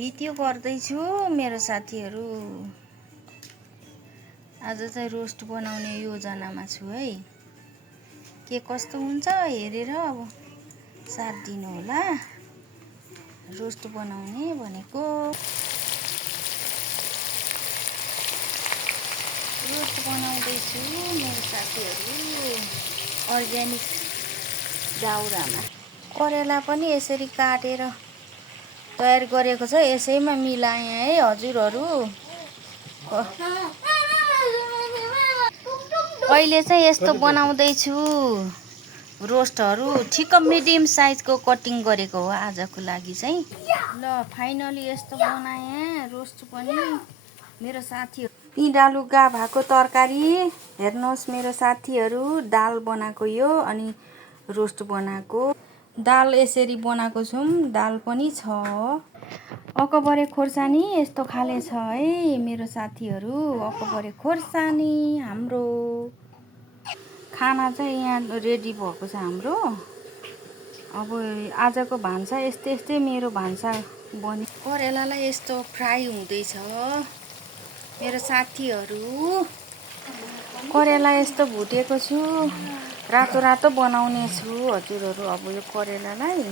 Video गर्दैछु मेरो साथीहरू। आज चाहिँ रोस्ट बनाउने योजनामा छु है। के कस्तो हुन्छ हेरेर अब साथ दिनु होला। रोस्ट बनाउने भनेको रोस्ट बनाउँदैछु मेरो साथीहरू अर्ग्यानिक दाउरामा। करेला पनि यसरी काटेर तयार गरेको छ, यसैमा मिलाएँ है हजुरहरू। अहिले चाहिँ यस्तो बनाउँदैछु रोस्टहरू, ठिक्क मिडियम साइजको कटिङ गरेको हो आजको लागि चाहिँ। ल फाइनली यस्तो बनाएँ रोस्ट पनि मेरो साथीहरू। पिँडालु गा भएको तरकारी हेर्नुहोस् मेरो साथीहरू, दाल बनाएको यो अनि रोस्ट बनाएको। दाल यसरी बनाएको छौँ, दाल पनि छ। अकबरे खोर्सानी यस्तो खाले छ है मेरो साथीहरू। अकबरे खोर्सानी हाम्रो खाना चाहिँ यहाँ रेडी भएको छ हाम्रो। अब आजको भान्सा यस्तै मेरो भान्सा बन्यो। करेलालाई यस्तो फ्राई हुँदैछ मेरो साथीहरू। करेला यस्तो भुटेको छु, रातो रातो बनाउने छु हजुरहरू। अब यो करेलालाई